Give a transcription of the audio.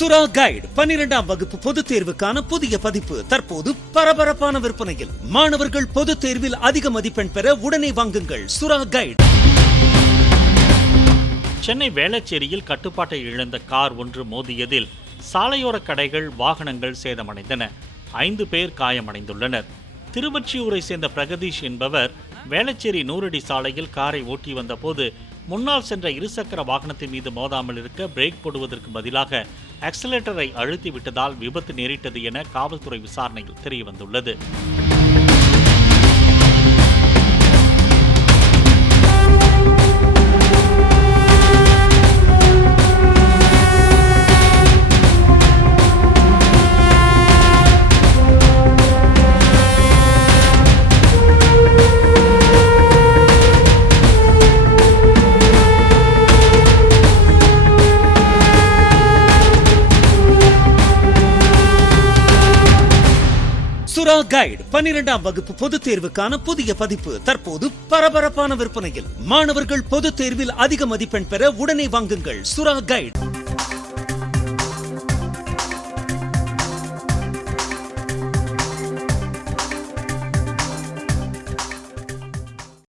சுறா கைடு 12ஆம் வகுப்பு பொதுத் தேர்வுக்கான புதிய பதிப்பு தற்போது பரபரப்பான விற்பனையில். மாணவர்கள் பொதுத் தேர்வில் அதிக மதிப்பெண் பெற உடனே வாங்குங்கள் சுறா கைடு. சென்னை வேளச்சேரியில் கட்டுப்பாட்டை இழந்த கார் ஒன்று மோதியதில் சாலையோர கடைகள், வாகனங்கள் சேதமடைந்தன. 5 பேர் காயமடைந்துள்ளனர். திருவொற்றியூரை சேர்ந்த பிரகதீஷ் என்பவர் வேளச்சேரி 100 அடி சாலையில் காரை ஓட்டி வந்தபோது முன்னால் சென்ற இருசக்கர வாகனத்தின் மீது மோதாமல் இருக்க பிரேக் போடுவதற்கு பதிலாக ஆக்சிலேட்டரை அழுத்தி விட்டதால் விபத்து நேரிட்டது என காவல்துறை விசாரணையில் தெரியவந்துள்ளது. சுறா கைடு 12ஆம் வகுப்பு பொதுத் தேர்வுக்கான புதிய பதிப்பு தற்போது பரபரப்பான விற்பனையில். மாணவர்கள் பொதுத் தேர்வில் அதிக மதிப்பெண் பெற உடனே வாங்குங்கள் சுறா கைடு.